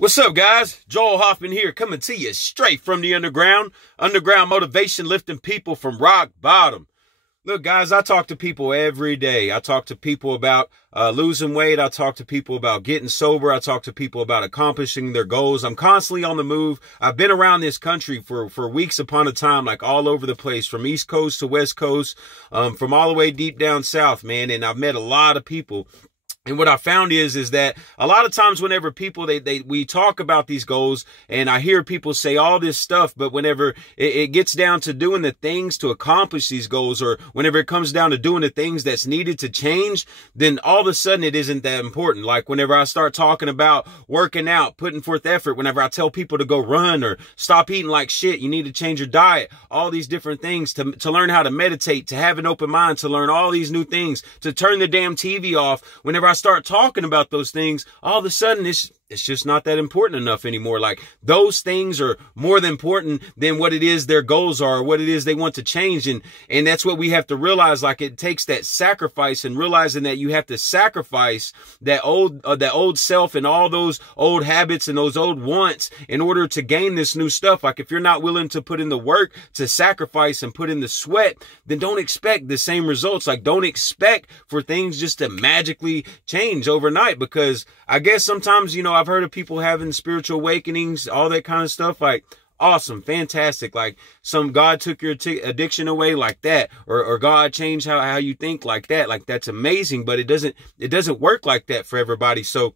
What's up, guys? Joel Hoffman here, coming to you straight from the underground. Underground motivation, lifting people from rock bottom. Look, guys, I talk to people every day. I talk to people about losing weight. I talk to people about getting sober. I talk to people about accomplishing their goals. I'm constantly on the move. I've been around this country for weeks upon a time, like all over the place, from East Coast to West Coast, from all the way deep down south, man. And I've met a lot of people. And what I found is that a lot of times whenever people, we talk about these goals, and I hear people say all this stuff, but whenever it gets down to doing the things to accomplish these goals, or whenever it comes down to doing the things that's needed to change, then all of a sudden it isn't that important. Like whenever I start talking about working out, putting forth effort, whenever I tell people to go run or stop eating like shit, you need to change your diet, all these different things, to learn how to meditate, to have an open mind, to learn all these new things, to turn the damn TV off. Whenever I start talking about those things, all of a sudden it's just not that important enough anymore. Like those things are more than important than what it is their goals are, or what it is they want to change. And that's what we have to realize. Like it takes that sacrifice, and realizing that you have to sacrifice that old self and all those old habits and those old wants in order to gain this new stuff. Like if you're not willing to put in the work, to sacrifice and put in the sweat, then don't expect the same results. Like don't expect for things just to magically change overnight, because I guess sometimes, I've heard of people having spiritual awakenings, all that kind of stuff. Like, awesome, fantastic. Like God took your addiction away like that, or God changed how you think like that. Like that's amazing, but it doesn't work like that for everybody. So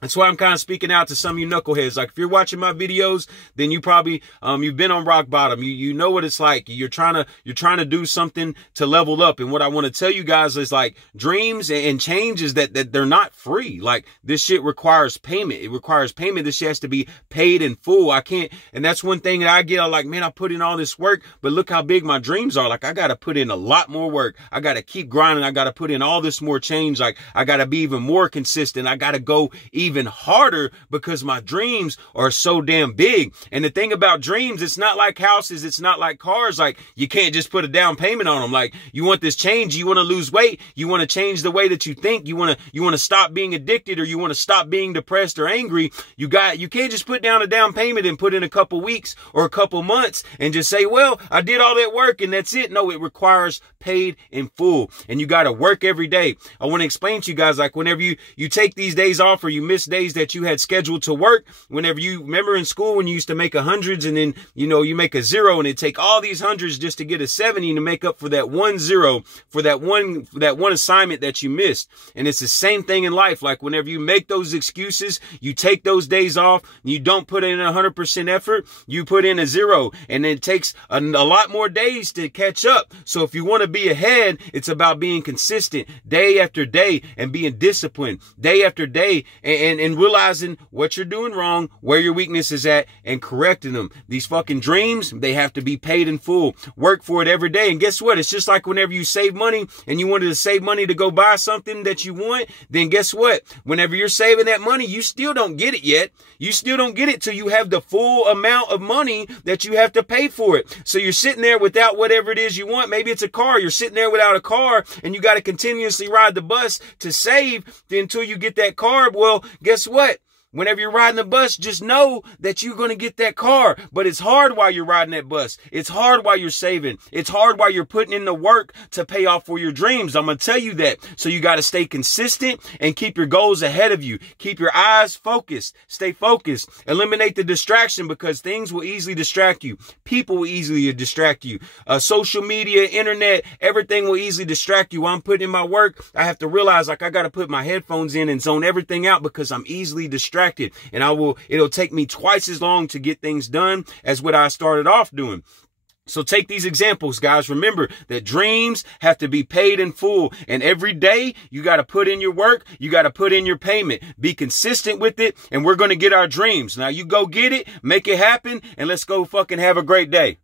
that's why I'm kind of speaking out to some of you knuckleheads. Like if you're watching my videos, then you probably, you've been on rock bottom. You know what it's like. You're trying to do something to level up. And what I want to tell you guys is like dreams and changes that they're not free. Like this shit requires payment. It requires payment. This shit has to be paid in full. I can't. And that's one thing that I get. I'm like, man, I put in all this work, but look how big my dreams are. Like I got to put in a lot more work. I got to keep grinding. I got to put in all this more change. Like I got to be even more consistent. I got to go even harder because my dreams are so damn big. And the thing about dreams, it's not like houses, it's not like cars. Like you can't just put a down payment on them. Like you want this change, you want to lose weight, you want to change the way that you think, you want to stop being addicted, or you want to stop being depressed or angry. You can't just put down a down payment and put in a couple weeks or a couple months and just say, well, I did all that work and that's it. No, it requires paid in full, and you got to work every day. I want to explain to you guys, like whenever you take these days off, or you miss days that you had scheduled to work, whenever you remember in school when you used to make hundreds, and then you make a zero, and it take all these hundreds just to get a 70 to make up for that 10, for that one assignment that you missed. And it's the same thing in life. Like whenever you make those excuses, you take those days off, you don't put in 100% effort, you put in a 0, and it takes a lot more days to catch up. So if you want to be ahead, it's about being consistent day after day and being disciplined day after day, and realizing what you're doing wrong, where your weakness is at, and correcting them. These fucking dreams, they have to be paid in full. Work for it every day. And guess what? It's just like whenever you save money and you wanted to save money to go buy something that you want, then guess what? Whenever you're saving that money, you still don't get it yet. You still don't get it till you have the full amount of money that you have to pay for it. So you're sitting there without whatever it is you want. Maybe it's a car. You're sitting there without a car, and you got to continuously ride the bus to save until you get that car. Well, guess what? Whenever you're riding the bus, just know that you're going to get that car. But it's hard while you're riding that bus. It's hard while you're saving. It's hard while you're putting in the work to pay off for your dreams. I'm going to tell you that. So you got to stay consistent and keep your goals ahead of you. Keep your eyes focused. Stay focused. Eliminate the distraction, because things will easily distract you. People will easily distract you. Social media, internet, everything will easily distract you. While I'm putting in my work, I have to realize like I got to put my headphones in and zone everything out, because I'm easily distracted. And it'll take me twice as long to get things done as what I started off doing. So take these examples, guys. Remember that dreams have to be paid in full. And every day you got to put in your work. You got to put in your payment. Be consistent with it. And we're going to get our dreams. Now you go get it, make it happen, and let's go fucking have a great day.